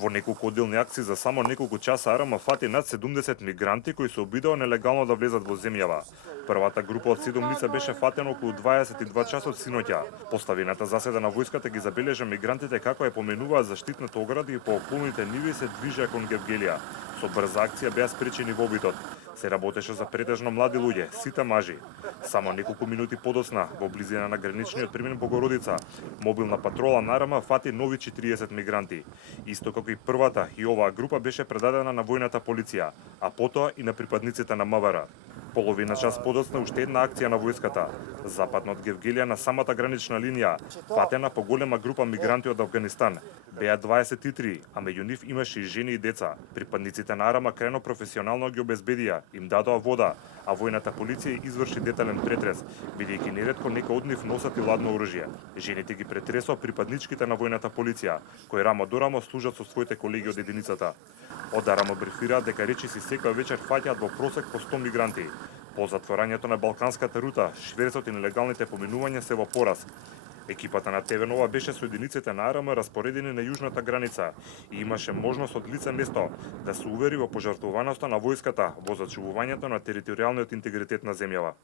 Во неколку одделни акции за само неколку часа АРМА фати над 70 мигранти кои се обидоа нелегално да влезат во земјава. Првата група од 7 лица беше фатена околу 22 часот синоќа. Поставената заседа на војската ги забележа мигрантите како ја поменуваат заштитната ограда и по околните ниви се движеа кон Гевгелија. Со брза акција беа спречени во обидот. Се работеше за претежно млади луѓе, сите мажи. Само неколку минути подоцна, во близина на граничниот премин Богородица, мобилна патрола на АРМА фати нови 40 мигранти. Исто како и првата, и оваа група беше предадена на војната полиција, а потоа и на припадниците на МВР. Половина час подоцна уште една акција на војската. Западно од Гевгелија на самата гранична линија, фатена поголема група мигранти од Авганистан. Беа 23, а меѓу нив имаше и жени и деца. Припадниците на АРМА крено професионално ги обезбедија, им дадоа вода, а војната полиција изврши детален претрес, бидејќи неретко некои од нив носат и ладно оружје. Жените ги претресоа припадничките на војната полиција, кои рамо до рамо служат со своите колеги од единицата. Од АРМА брифираат дека речиси секоја вечер фаќаат во просек по 100 мигранти. По затворањето на балканската рута, шверцот и нелегалните поминувања се во пораз. Екипата на ТВ Нова беше со единиците на АРМА распоредени на јужната граница и имаше можност од лице место да се увери во пожртвуваноста на војската во зачувувањето на територијалниот интегритет на земјава.